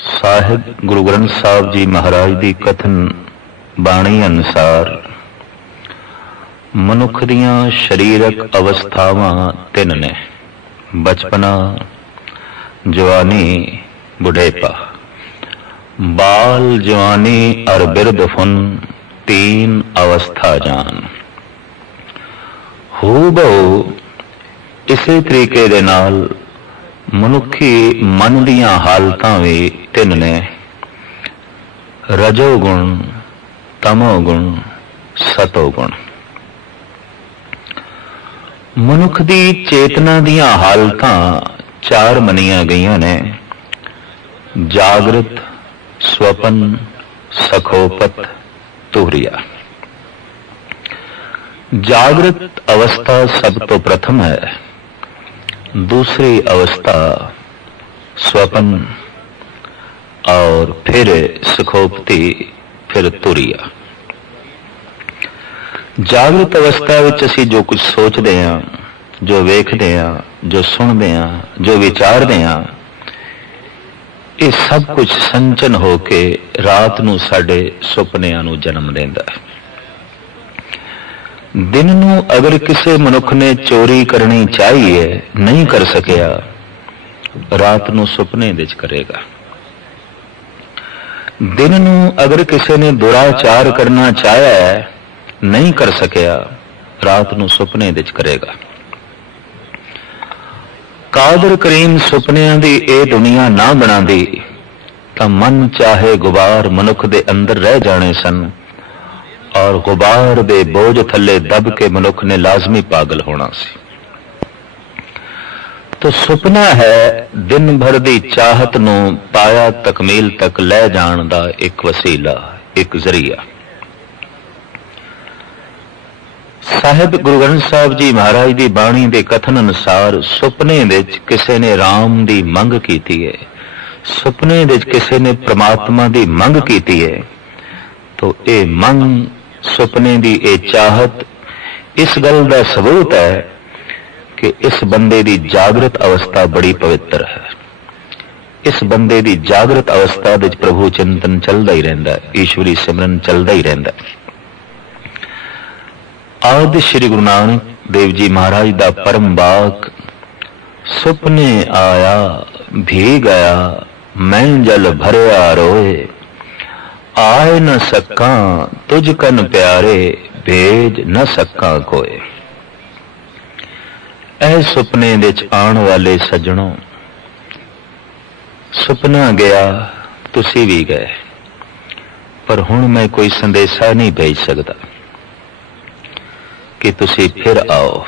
ਸਾਹਿਬ ਗੁਰੂ ਗ੍ਰੰਥ ਸਾਹਿਬ ਜੀ ਮਹਾਰਾਜ ਦੀ ਕਥਨ ਬਾਣੀ ਅਨੁਸਾਰ ਮਨੁੱਖ ਦੀਆਂ ਸਰੀਰਕ ਅਵਸਥਾਵਾਂ ਤਿੰਨ ਨੇ। ਬਚਪਨਾ, जवानी, बुढ़ेपा। बाल, जवानी और बिरद फुन तीन अवस्था जान। हूबहू इसे तरीके दे नाल मनुखी मन दियां हालतां भी तिन ने। रजोगुण, तमोगुण, सतोगुण। मनुख दी चेतना दियां हालतां चार मनिया गई ने। जागृत, स्वपन, सखोपत, तुहरिया। जागृत अवस्था सब तो प्रथम है, दूसरी अवस्था स्वपन और फिर सखोपति, फिर तुहरिया। जागृत अवस्था विच असीं जो कुछ सोचते हैं, जो वेखते हैं, जो सुनते हैं, जो विचारते हैं, ये सब कुछ संचन होके रात नूं साडे सुपनियां नूं जन्म देंदा है। दिन नूं अगर किसी मनुख ने चोरी करनी चाहिए, नहीं कर सकिया, रात नूं सुपने विच करेगा। दिन नूं अगर किसी ने दुराचार करना चाहा है, नहीं कर सकिया, रात नूं सुपने विच करेगा। कादर करीम सुपनियां दी ए दुनिया ना बनांदी तां मन चाहे गुबार मनुख दे अंदर रह जाने सन और गुबार दे बोझ थले दब के मनुख ने लाजमी पागल होना सी। तो सुपना है दिन भर दी चाहत नूं पाया तकमील तक ले जाण दा एक वसीला, एक जरिया। साहिब गुरु ग्रंथ साहिब जी महाराज की बाणी के कथन अनुसार सुपने विच किसी ने राम की मंग की है, सुपने विच किसी ने परमात्मा की मंग की है, तो ये मंग, सुपने की ये चाहत इस गल का सबूत है कि इस बंदे की जागृत अवस्था बड़ी पवित्र है। इस बंदे की जागृत अवस्था विच प्रभु चिंतन चलता ही रहिंदा है, ईश्वरी सिमरन चलता ही रहिंदा है। आदि श्री गुरु नानक देव जी महाराज दा परम वाक, सुपने आया भी गया मैं जल भरया रोए, आए न सका तुझ कन प्यारे भेज न सका कोए। ऐ सुपने विच आण वाले सज्जणों, सुपना गया, तुसी भी गए, पर हुण मैं कोई संदेशा नहीं भेज सकता कि तुसी फिर आओ।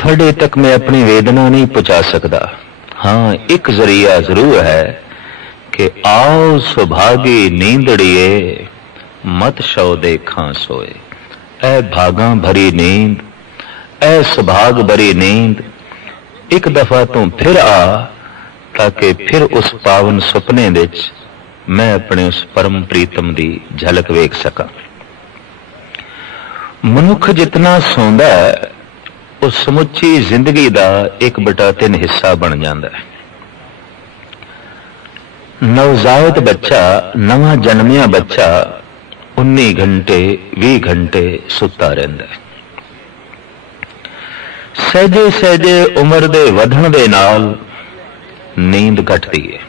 थोड़े तक मैं अपनी वेदना नहीं पहुंचा सकता। हाँ, एक जरिया जरूर है कि आओ सुभागी नींदड़िए मत शौ देखा सोए। ऐ भागा भरी नींद, ऐ सुभाग भरी नींद, एक दफा तू फिर आ ताकि फिर उस पावन सुपने विच मैं अपने उस परम प्रीतम दी झलक वेख सका। मनुख जितना सौंदा है वो समुची जिंदगी का 1/3 हिस्सा बन जाता है। नवजात बच्चा, नवा जन्मिया बच्चा 19 घंटे 20 घंटे सुता रहिंदा है। सहजे सहजे उम्र दे वधण दे नाल नींद घटती है।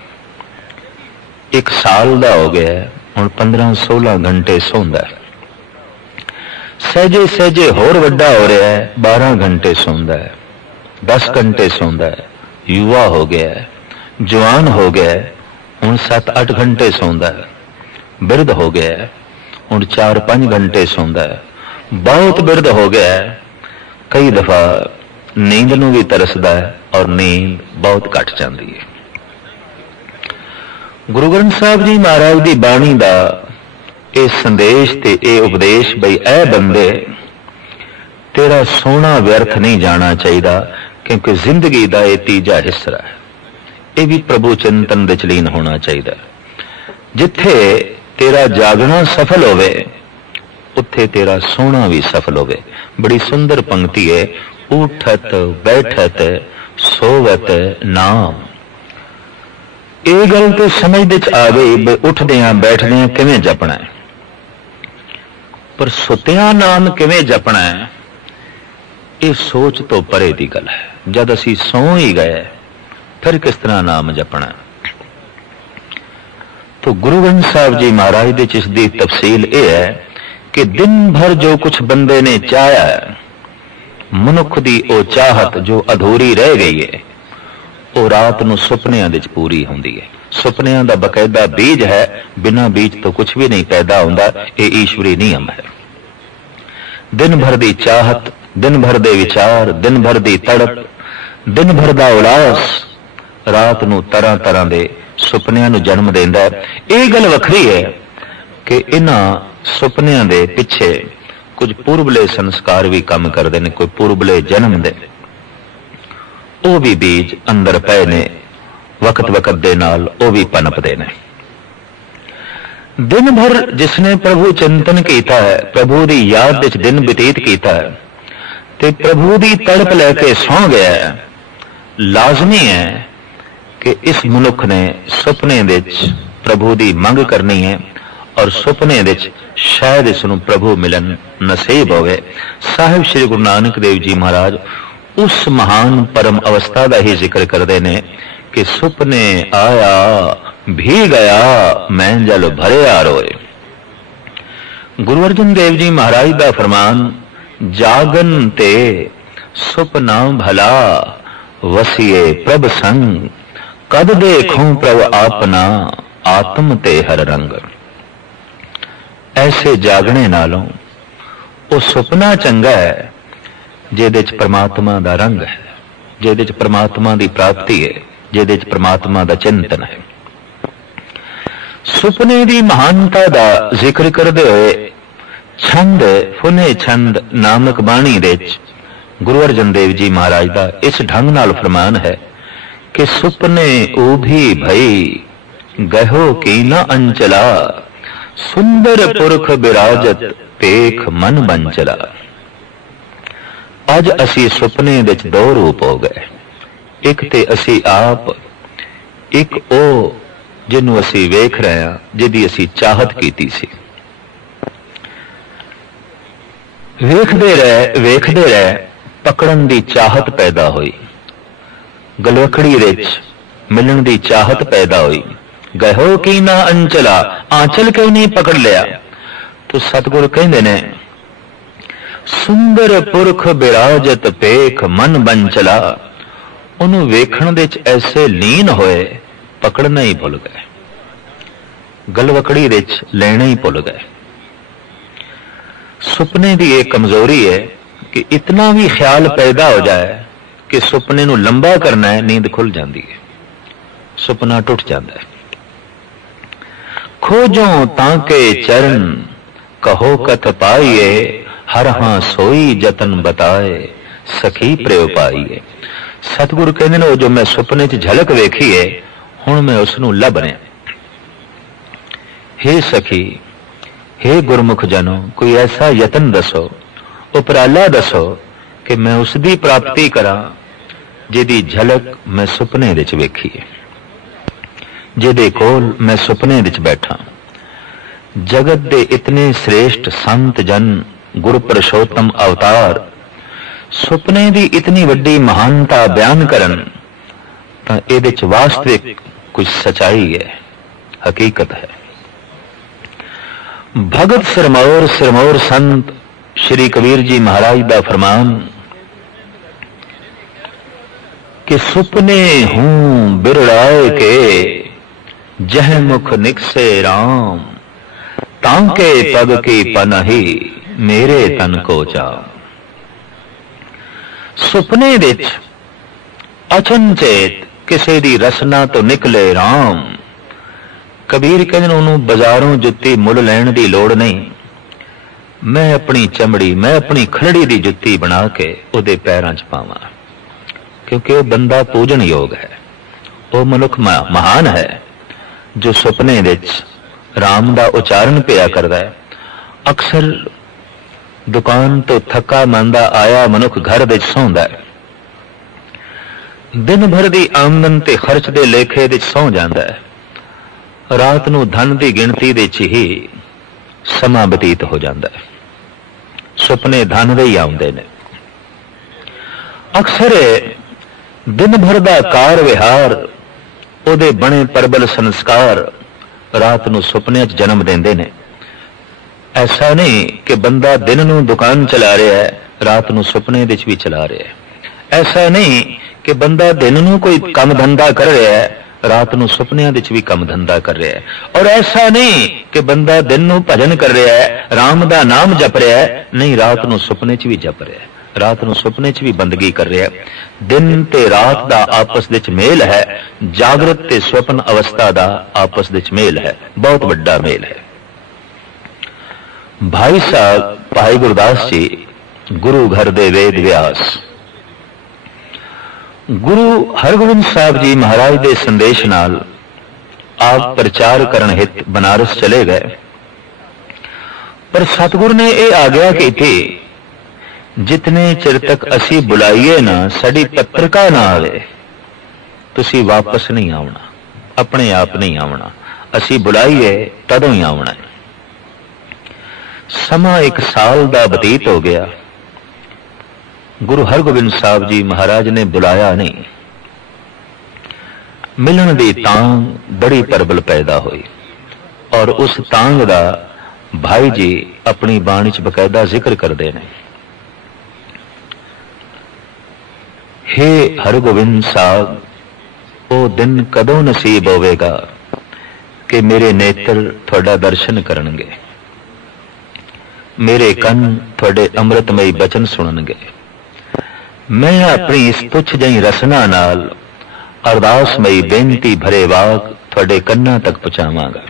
1 साल का हो गया, हुण 15-16 घंटे सौंदा है। सहजे सहजे होर वड्डा हो रहा है, 12 घंटे सौंदा है, 10 घंटे सौंदा है। युवा हो गया है, जवान हो गया है, हुण 7-8 घंटे सौंदा है। बिरध हो गया है, हुण 4-5 घंटे सौंदा है। बहुत बिरध हो गया है, कई दफा नींद नूं भी तरसदा है और नींद बहुत घट जाती है। गुरु ग्रंथ साहिब जी महाराज की बाणी का ये संदेश ते ये उपदेश, बई ऐ बंदे तेरा सोना व्यर्थ नहीं जाना चाहिए, क्योंकि जिंदगी का यह तीजा हिस्सा है। ये भी प्रभु चिंतन विच लीन होना चाहिए। जिथे तेरा जागना सफल होवे, उत्थे तेरा सोना भी सफल होवे। बड़ी सुंदर पंक्ति है, उठत बैठत सोवत नाम। ਇਹ ਗੱਲ ਤੇ ਸਮਝ ਦੇ ਚ ਆ ਗਈ ਵੀ ਉੱਠਦਿਆਂ ਬੈਠਦਿਆਂ ਕਿਵੇਂ ਜਪਣਾ ਹੈ, ਪਰ ਸੁੱਤਿਆਂ ਨਾਮ ਕਿਵੇਂ ਜਪਣਾ ਹੈ ਇਹ ਸੋਚ ਤੋਂ ਪਰੇ ਦੀ ਗੱਲ ਹੈ। ਜਦ ਅਸੀਂ ਸੌਂ ਹੀ ਗਏ ਫਿਰ ਕਿਸ ਤਰ੍ਹਾਂ ਨਾਮ ਜਪਣਾ। तो गुरु ग्रंथ साहब जी महाराज दे च इसदी तफसील यह है कि दिन भर जो कुछ बंदे ने चाहया है, मनुख दी ओ चाहत जो अधूरी रह गई है वो रात नूं सुपनियां दे च पूरी हुंदी है। सुपनियां दा बकायदा बीज है, बिना बीज तो कुछ भी नहीं पैदा हुंदा, ये ईश्वरी नियम है। दिन भर दी चाहत, दिन भर दे विचार, दिन भर दी तड़प, दिन भर दा उलास रात नूं तरह तरह दे सुपनियां नूं जन्म देंदा है। यह गल वखरी है कि इन्हां सुपनियां दे पिछे कुछ पूर्वले संस्कार भी काम करते हैं, कोई पूर्वले जन्म दे वो भी बीज अंदर पए ने, वक्त वक्त दे नाल वो भी पनपदे ने। दिन भर जिसने प्रभु चिंतन किया है, प्रभु की याद विच दिन बतीत किया है ते प्रभु की तड़प लैके सौ गया है, लाजमी है कि इस मनुख ने सुपने विच प्रभु की मंग करनी है और सुपने विच शायद इसनूं प्रभु मिलन नसीब होवे। साहिब श्री गुरु नानक देव जी महाराज उस महान परम अवस्था का ही जिक्र करते हैं कि सुपने आया भी गया मैं जल भरे आ रोए। गुरु अर्जन देव जी महाराज का फरमान, जागन ते सुपना भला वसिए प्रभ संग, कद देखूं प्रभ आपना आत्म ते हर रंग। ऐसे जागने नालों वो सुपना चंगा है जिहदे च परमात्मा दा रंग है, जिहदे च परमात्मा दी प्राप्ति है, जिहदे च परमात्मा दा चिंतन है। सुपने दी महानता दा जिक्र करदे होए छंद फुने छंद नामक बाणी दे च गुरु अर्जन देव जी महाराज दा इस ढंग नाल फरमान है कि सुपने ऊभी भई गहो की न अंचला, सुंदर पुरख बिराजत पेख मन बंचला। अज असी सुपने विच दो रूप हो गए, एक ते असी आप, एक ओ जिन्हों असी वेख रहे हैं, जिहदी असी चाहत कीती सी। वेखदे रहे पकड़न दी चाहत पैदा हुई, गलवखड़ी विच मिलन दी चाहत पैदा हुई। गहो की ना अंचला, आंचल क्यों नहीं पकड़ लिया? तो सतगुरु कहंदे ने, सुंदर पुरख बिराजत पेख मन बंचला। उन्होंने वेखण दे च ऐसे लीन होए पकड़ना ही भुल गए, गलवकड़ी विच लेना ही भुल गए। सुपने की एक कमजोरी है कि इतना भी ख्याल पैदा हो जाए कि सुपने नूं लंबा करना है, नींद खुल जाती है, सुपना टुट जाता है। खोजो ताके चरण कहो कथ पाइए, हर हां सोई जतन बताए सखी प्रेव पाइए। सतगुरु कहते हैं जो मैं सुपने च झलक वेखी है हुण मैं उसनूं लभ रहा। हे सखी, हे गुरमुख जनो, कोई ऐसा यतन दसो, उपराला दसो कि मैं उसकी प्राप्ति करा जिहदी झलक मैं सुपने विच वेखी है, जिहदे कोल मैं सुपने विच बैठा। जगत दे इतने श्रेष्ठ संत जन, गुरु पुरुषोत्तम अवतार सुपने की इतनी वड्डी महानता बयान करन तां इहदे च वास्तविक कुछ सच्चाई है, हकीकत है। भगत सिरमौर सिरमौर संत श्री कबीर जी महाराज दा फरमान कि सुपने हूं बिरड़ाए के, जह मुख निकसे राम, तांके पग की पनही मेरे तन को चाव। सुपने विच अचनचेत किसी दी रसना तो निकले राम। कबीर कहते उन्होंने बाजारों जुत्ती मुल लैण दी लोड़ नहीं, मैं अपनी चमड़ी, मैं अपनी खलड़ी दी जुत्ती बना के उहदे पैरां च पावां, क्योंकि वह बंदा पूजन योग है, वह मनुख महान है जो सुपने विच राम दा उचारण पिया करदा है। अक्सर दुकान तो थका मंदा आया मनुख घर विच सौंदा है, दिन भर की आमदन ते खर्च के लेखे विच सौ जाता है, रात नूं धन की गिणती दे च ही समा बतीत हो जाता है। सुपने धन दे ही आउंदे ने। अक्सर दिन भर का कार विहार, उहदे बने परबल संस्कार रात नूं सुपने च जन्म देंदे ने। ऐसा नहीं कि बंदा दिन नूं दुकान चला रहा है, रात नूं सुपने विच भी चला रहा है। ऐसा नहीं कि बंदा दिन नूं कोई काम धंधा कर रहा है, रात नूं सुपनियां विच भी काम धंधा कर रहा है। और ऐसा नहीं कि बंदा दिन नूं भजन कर रहा है, राम दा नाम जप रहा है, नहीं रात नूं सुपने च भी जप रहा है, रात नूं सुपने च भी बंदगी कर रहा है। दिन ते रात दा आपस विच मेल है, जागृत ते स्वप्न अवस्था दा आपस विच मेल है, बहुत बड़ा मेल है। भाई साहब भाई गुरदास जी गुरु घर दे वेद व्यास, गुरु हरगोबिंद साहब जी महाराज के संदेश नाल आप प्रचार करन हित बनारस चले गए। पर सतगुरु ने यह आग्या की थी, जितने चिर तक असी बुलाइए ना साडी पत्रिका ना आवे, तुसी वापस नहीं आना, अपने आप नहीं आना। असी बुलाइए तदों ही आना है। समा 1 साल का बतीत हो गया। गुरु हरगोबिंद साहब जी महाराज ने बुलाया नहीं। मिलन की तांग बड़ी प्रबल पैदा हुई और उस तांग का भाई जी अपनी बाणी च बकायदा जिक्र करते हैं। हे हरगोबिंद साहब, वो दिन कदों नसीब होवेगा कि मेरे नेत्र थोड़ा दर्शन करनगे, मेरे कन थोड़े अमृतमयी बचन सुननगे। मैं अपनी इस तुच्छ जही रसना नाल अरदासमयी बेनती भरे वाक थोड़े कन्ना तक पहुंचावांगा।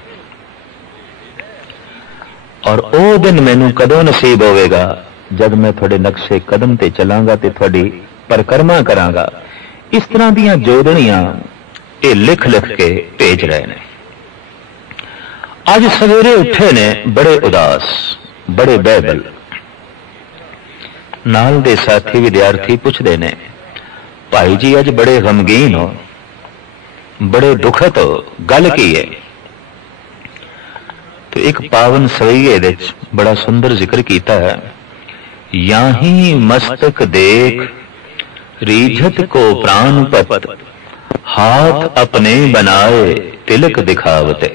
और ओ दिन मैनू कदों नसीब होवेगा जब मैं थोड़े नक्शे कदम ते चलांगा ते थोड़ी परिक्रमा करांगा। इस तरह दीयां जोड़नियां ये लिख लिख के भेज रहे ने। अज सवेरे उठे ने बड़े उदास, बड़े बैबल। नाल दे साथी विद्यार्थी पूछते ने, भाई जी अज बड़े गमगीन हो, बड़े दुखत हो, गल की है? तो एक पावन सवैये दे बड़ा सुंदर जिक्र किया है, याही मस्तक देख रीझत को प्राण पत, हाथ अपने बनाए तिलक दिखावते।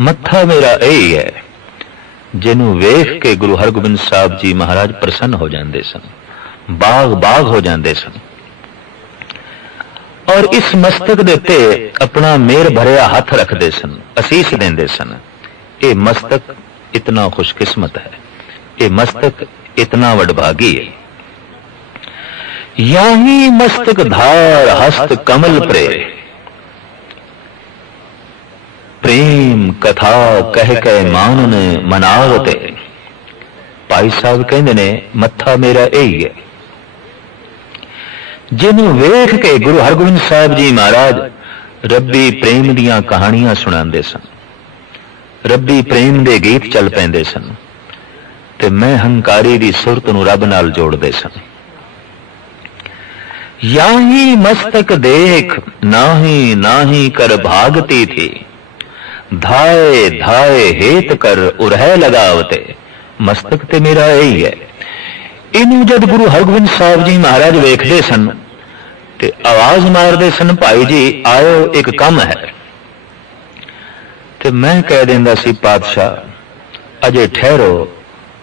मत्था मेरा यही है, जिन्हों वेख के गुरु हरगोबिंद साहब जी महाराज प्रसन्न हो जाते सन, बाग बाग हो जाते सन। और इस मस्तक दे उत्ते अपना मेर भरिया हाथ रखते सन, असीस देंदे सन। ये मस्तक इतना खुशकिस्मत है, ये मस्तक इतना वडभागी है। याही मस्तक धार हस्त कमल प्रे, प्रेम कथा कह के मानन मनावते। भाई साहब कहते ने मत्था मेरा यही है, जिन्हों वेख के गुरु हरगोबिंद साहब जी महाराज रब्बी प्रेम दियां कहानियां सुनाते सन, रब्बी प्रेम दे गीत चल पैंदे सन, ते मैं हंकारी दी सुरत नूं रब नाल जोड़दे सन। याही मस्तक देख नाही नाही कर भागती थी, धाए धाए हेत कर उरह लगावते। मस्तक ते मेरा यही है। इनू जब गुरु हरगोबिंद साहब जी महाराज वेखदे सन ते आवाज मारदे सन, भाई जी आयो एक काम है। ते मैं कह देंदा सी, पातशाह अजे ठहरो,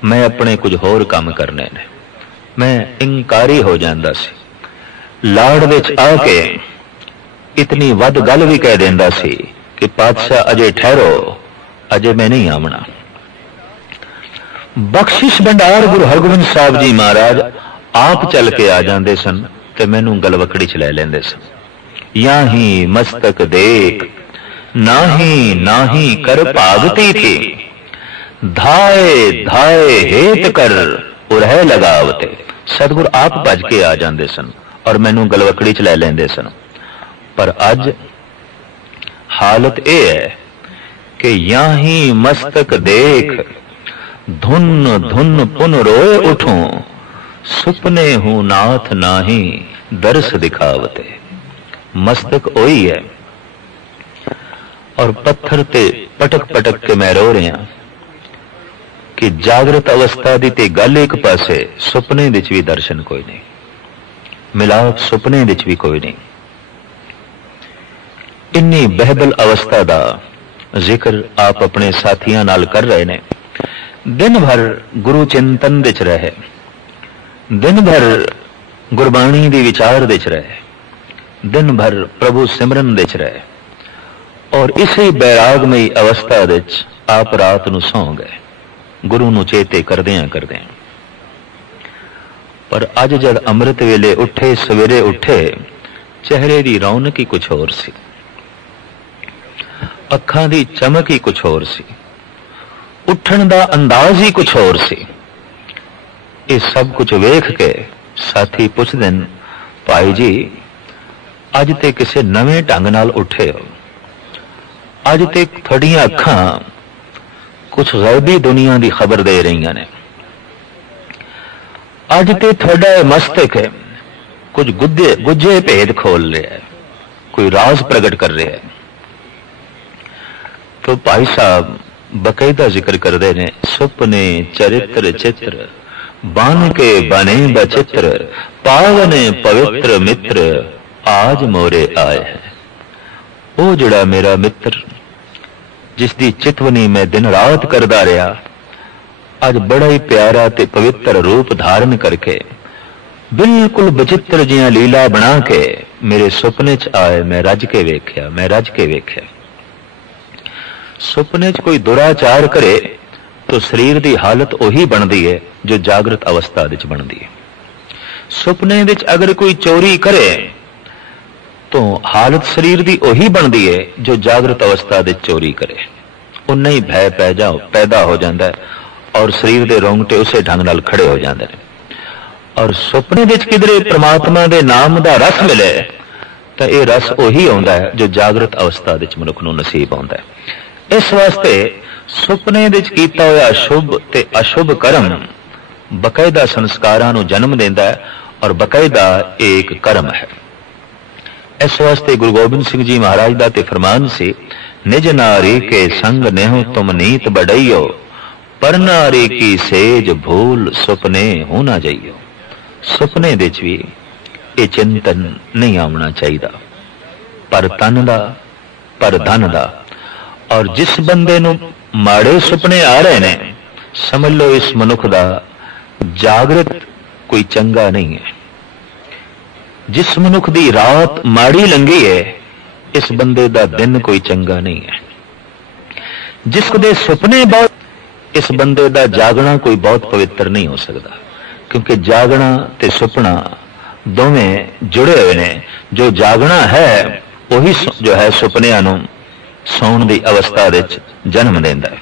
मैं अपने कुछ होर काम करने ने। मैं इंकारी हो जांदा सी। लाड़ विच आके इतनी वध गल भी कह देंदा सी कि पातशाह अजे ठहरो, अजे मैं नहीं आमना। बख्शिश भंडार गुरु हरगोबिंद साहब जी महाराज आप चल के आ जाते सन ते मैनू गलवकड़ी च लै लेंदे सन। याही मस्तक देख नाही नाही कर भागती थी, धाए धाए हेत कर उरह लगावते। सतगुर आप भज के आ जाते सन और मैनू गलवकड़ी च लै लेंदे सन। पर अज हालत यह है कि याही मस्तक देख धुन धुन पुन रोए उठूं, सुपने हूं नाथ नाही दरस दिखावते। मस्तक ओही है और पत्थर ते पटक पटक के मैं रो रहा कि जागृत अवस्था दी ते गल एक पासे, सुपने विच भी दर्शन कोई नहीं, मिलाप सुपने विच भी कोई नहीं। इन्नी बहबल अवस्था दा जिक्र आप अपने साथियों नाल कर रहे ने। दिन भर गुरु चिंतन विच रहे, दिन भर गुरबाणी दी विचार विच रहे, दिन भर प्रभु सिमरन विच रहे और इसी बैरागमई अवस्था विच आप रात नूं सौ गए, गुरु नूं चेते करदियां करदियां। पर अज जद अमृत वेले उठे, सवेरे उठे, चेहरे की रौनक ही कुछ होर सी, अखां दी चमक ही कुछ होर सी, उठण दा अंदाज ही कुछ होर सी। ये सब कुछ वेख के साथी पुछदे न, भाई जी अज ते किसे नवे ढंग नाल उठे हो, अज ते थोड़ियां अखां कुछ गैबी दुनिया की खबर दे रही ने, अज ते थोड़ा मस्तक है कुछ गुज्जे भेद खोल रहा है, कोई राज प्रगट कर रहा है। तो भाई साहब बकायदा जिक्र करते ने, सुपने चरित्र चित्र बन के बने बचित्र, पावन पवित्र मित्र आज मोरे आए है। वो जड़ा मेरा मित्र जिसकी चितवनी मैं दिन रात करदा रहा, अज बड़ा ही प्यारा ते पवित्र रूप धारण करके बिल्कुल बचित्र जियां लीला बना के मेरे सुपने च आए। मैं रज के वेख्या, मैं रज के वेख्या। सुपने च कोई दुराचार करे तो शरीर की हालत उही बनती है जो जागृत अवस्था विच बनती है। सुपने विच अगर कोई चोरी करे तो हालत शरीर की उही बनती है जो जागृत अवस्था विच चोरी करे। उन्ना ही भय पैदा हो जाता है और शरीर के रोंगटे उसे ढंग नाल खड़े हो जाते हैं। और सुपने विच किधरे परमात्मा के नाम का रस मिले तो यह रस उही आउंदा है जो जागृत अवस्था विच मनुख नूं नसीब आउंदा है। इस वास्ते सुपने विच कीता होया शुभ ते अशुभ कर्म बकायदा संस्कारां नूं जन्म देंदा है और बकायदा एक कर्म है। इस वास्ते गुरु गोबिंद सिंह जी महाराज दा ते फरमान से, निज नारी के संग नेहो तुम नीत बड़इयो, पर नारी की सेज भूल सुपने हो ना जाइयो। सुपने विच भी ये चिंतन नहीं आना चाहिए, पर तन दा पर धन दा। और जिस बंदे नूं माड़े सुपने आ रहे ने, समझ लो इस मनुख दा जागृत कोई चंगा नहीं है। जिस मनुख दी रात माड़ी लंघी है, इस बंदे दा दिन कोई चंगा नहीं है। जिसके सुपने बहुत, इस बंदे दा जागना कोई बहुत पवित्र नहीं हो सकता, क्योंकि जागना ते सुपना दोवें जुड़े हुए ने। जो जागना है वही जो है सुपनियां नूं सौण दी अवस्था विच जन्म देंदा है।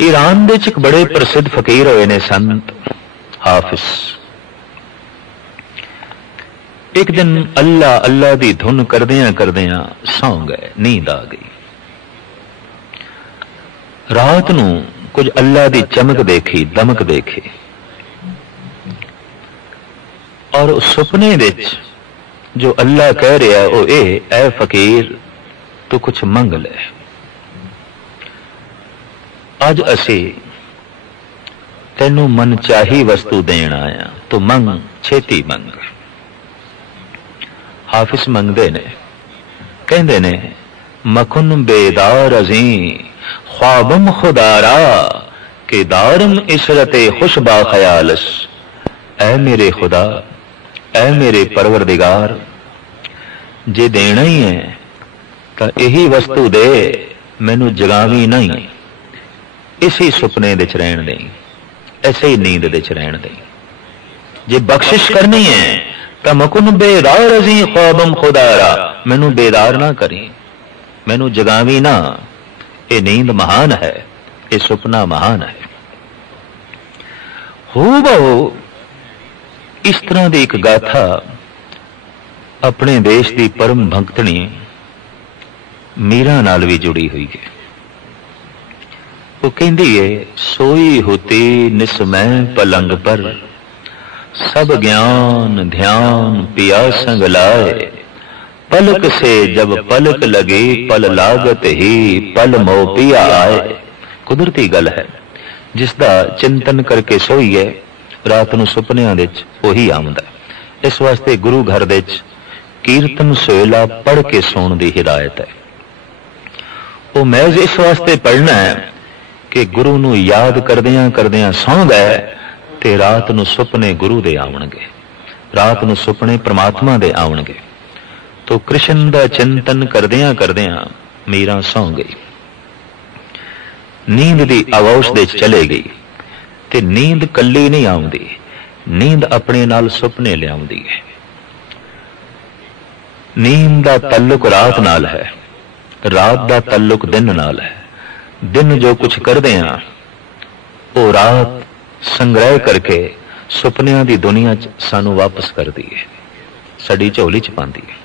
ईरान विच एक बड़े प्रसिद्ध फकीर होए ने संत हाफिज। एक दिन अल्लाह अल्लाह दी धुन करदियां करदियां सौ गए, नींद आ गई। रात नूं कुछ अल्लाह दी चमक देखी, दमक देखी और उस सुपने विच जो अल्लाह कह रहा वो ए फकीर तू कुछ मंग ले, अज असी तेनू मन चाही वस्तु देण आया, तू मंग, छेती मंग। हाफिज मंगदे ने, कहंदे ने, मकुन बेदार अजी ख्वाबम खुदारा के दारम इशरते खुशबा ख्यालस। ऐ मेरे खुदा, ऐ मेरे परवरदिगार, जे देना ही है तो यही वस्तु दे, मैनू जगावी नहीं, इसी सुपने विच रहण दे, ऐसे ही नींद विच रहण दे। जे बख्शिश करनी है तो मकुन बेदार अजी ख्वाबम खुदारा, मैनू बेदार ना करी, मैनू जगावी ना। ये नींद महान है, ये सुपना महान है। हूबहू इस तरह की एक गाथा अपने देश की परम भक्तनी मीरा नाल भी जुड़ी हुई है। वो कहती है, सोई होती निसमय पलंग पर सब ज्ञान ध्यान पिया संग लाए, पलक से जब पलक लगे पल लागत ही पल मोह पिया आए। कुदरती गल है, जिसका चिंतन करके सोईए रात नूं सुपनियां दे विच ओही आउंदा। इस वास्ते गुरु घर दे विच कीर्तन सोहला पढ़ के सोण दी हिदायत है। वो महज इस वास्ते पढ़ना है कि गुरु नूं याद करदियां करदियां सौ गए ते रात नूं सुपने गुरु दे आउणगे, रात नूं सुपने परमात्मा दे आउणगे। तो कृष्ण दा चिंतन करदियां करदियां मीरा सौ गई, नींद दी आगोश दे चले गई। ते नींद कल्ली नहीं आउंदी, नींद अपने नाल सुपने लियाउंदी है। नींद दा तल्लुक रात नाल है, रात दा तल्लुक दिन नाल है। दिन जो कुछ करदे हां वो रात संग्रह करके सुपनियां दी दुनिया च सानू वापस करदी है, साडी झोली च पांदी है।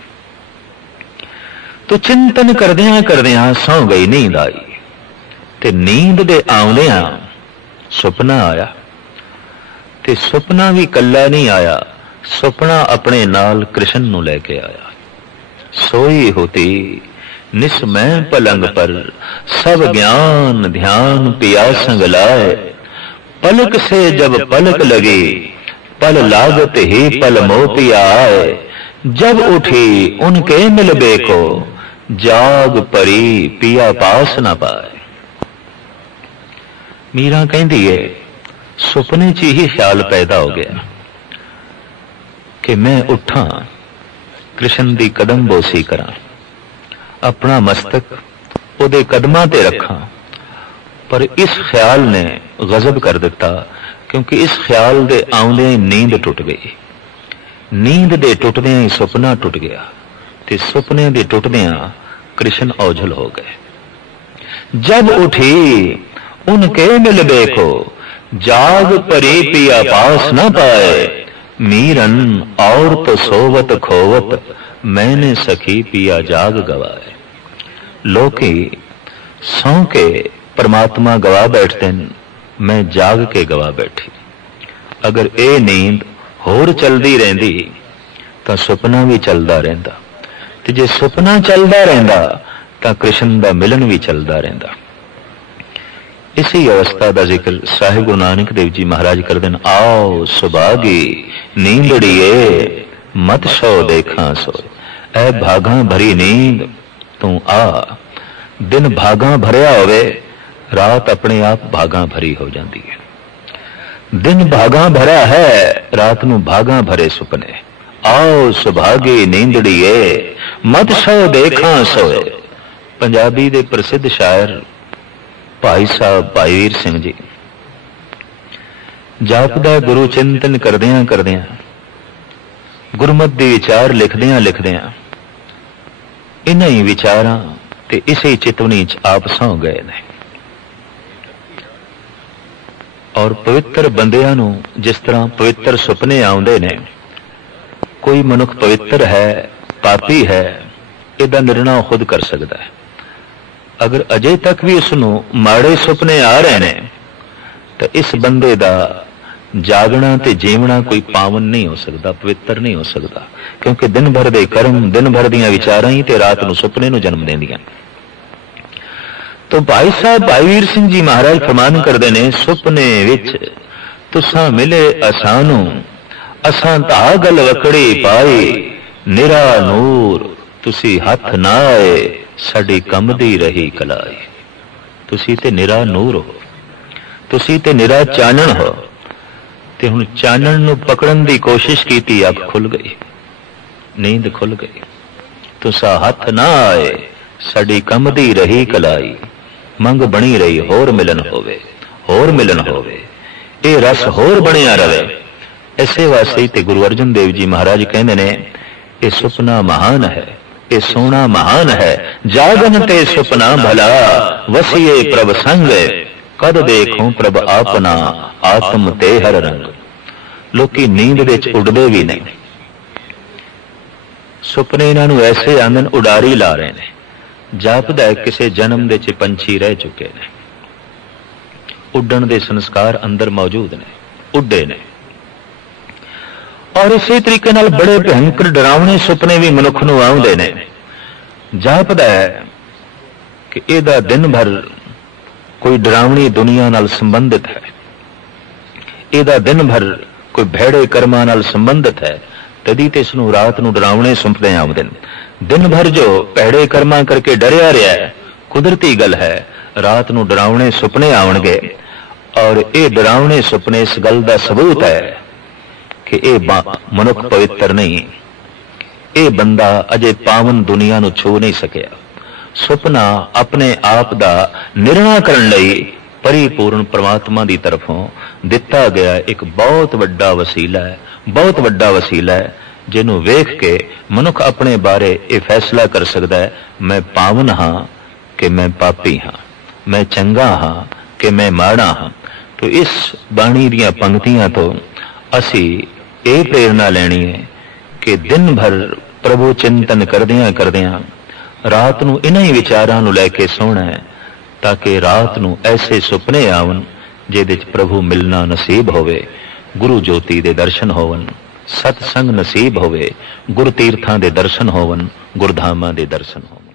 तो चिंतन करदियां करदियां सौ गई, नींद आई ते नींद दे आउंदियां सुपना आया। ते सुपना भी कल्ला नहीं आया, सुपना अपने नाल कृष्ण नूं लेके आया। सोई होती निस्मय पलंग पर सब ज्ञान ध्यान पिया संग लाए, पलक से जब पलक लगी पल लागत ही पल मोह पिया आए। जब उठी उनके मिलबे को जाग परी पिया पास न पाए। मीरा कहती है सुपने च ही ख्याल पैदा हो गया कि मैं उठा कृष्ण दी कदम बोसी करा, अपना मस्तक उहदे कदमां ते रखा। पर इस ख्याल ने गजब कर दिता, क्योंकि इस ख्याल दे आउंदे नींद टुट गई। नींद दे टुटदियां ही सुपना टुट गया ते सुपने दे टुटदियां कृष्ण ओझल हो गए। जब उठी उनके मिलबे को जाग परी पिया पास न पाए, मीरन और तो सोवत खोवत मैंने सखी पिया जाग गवाए। लोकी सौ के परमात्मा गवा बैठते हैं, मैं जाग के गवा बैठी। अगर ए नींद होर चलदी रहंदी तां सुपना भी चलदा रहिंदा, ते जे सुपना चलदा रहिंदा तां कृष्ण दा मिलन भी चलदा रहिंदा। इसी अवस्था का जिक्र साहिब गुरु नानक देव जी महाराज कर देन। आओ सुभागी नींदड़िए मत सो देखा सो, ऐ भागा भरी नींद तू आ। दिन भागा भरिया होवे, रात अपने आप भागा भरी हो जाती है। दिन भागा भरा है, रात नू भागा भरे सुपने। आओ सुभागी नींदड़िए मत सो देखा सोए। पंजाबी दे प्रसिद्ध शायर भाई साहब भाई वीर सिंह जी जापदा गुरु चिंतन करदियां करदियां गुरमत दे विचार लिखदियां लिखदियां इन्हां ही विचारां ते इसे चितवनी च आप सौ गए ने। और पवित्र बंदियां नूं जिस तरह पवित्र सुपने आउंदे ने, कोई मनुख पवित्र है पापी है इहदा निर्णय खुद कर सकता है। अगर अजे तक भी उसनूं माड़े सुपने आ रहे ने तो इस बंदे दा जागना ते जीवना कोई पावन नहीं हो सकता, पवित्र नहीं हो सकता, क्योंकि दिन भर दे कर्म दिन भर दियां विचारां ही ते रात नूं सुपने नूं जन्म देंदियां। तो भाई साहब भाई वीर सिंह जी महाराज फरमान करदे ने, सुपने विच तुसां मिले असानू असां धा गल वकड़ी पाई, निरा नूर तुसी हथ ना आए साडी कमदी रही कलाई। तुसी ते निरा नूर हो, तुसी ते निरा चानण हो, ते हुण चानण नूं पकड़न दी कोशिश कीती, अख खुल गई, नींद खुल गई। तुसा हथ ना आए साडी कमदी रही कलाई, मंग बनी रही होर मिलन होवे, होर मिलन होवे, ये रस होर बनिया रवे। इसे वास्ते ते गुरु अर्जन देव जी महाराज कहंदे ने, ये सुपना महान है, ये सोना महान है, जागन ते सुपना भला, वसिए प्रभ संग, कद देखूं प्रभ आपना, आत्म ते हर रंग। लोकी नींद विच उड़दे भी नहीं, सुपने इन्हां नूं ऐसे आंदन उडारी ला रहे ने, जापदा है किसी जन्म दे च पंछी रह चुके ने, उड्डण दे संस्कार अंदर मौजूद ने, उड्डे ने। और इसी तरीके नाल बड़े भयंकर डरावने सुपने भी मनुख नूं आउंदे ने। जापदा है कि इहदा दिन भर कोई डरावनी दुनिया नाल संबंधित है, इहदा दिन भर कोई भैड़े कर्मां नाल संबंधित है, तदी ते इसनूं रात नूं डरावने सुपने आउंदे ने। दिन भर जो भैड़े कर्मां करके डरिया रहा है, कुदरती गल है, रात नूं डरावने सुपने आउणगे। और ये डरावने सुपने इस गल का सबूत है कि यह मनुख पवित्र नहीं, ये बंदा अजे पावन दुनिया नूं छू नहीं सकिया। सुपना अपने आप दा निर्णय करने लई परिपूर्ण परमात्मा की तरफों दिता गया एक बहुत वड्डा वसीला है, बहुत वड्डा वसीला है, जिन्हों वेख के मनुख अपने बारे ये फैसला कर सकता है, मैं पावन हाँ कि मैं पापी हाँ, मैं चंगा हाँ कि मैं माड़ा हाँ। तो इस बाणी दियां पंक्तियां तो असी ये प्रेरणा लेनी है कि दिन भर प्रभु चिंतन करदियां करदियां रात नूं इन्हां ही विचारां नूं लैके सोना है, ताकि रात नूं ऐसे सुपने आवन जिहदे च प्रभु मिलना नसीब होवे, गुरु ज्योति दे दर्शन होवन, सतसंग नसीब होवे, गुरु तीर्थां दे दर्शन होवन, गुरधामां दे दर्शन होवन।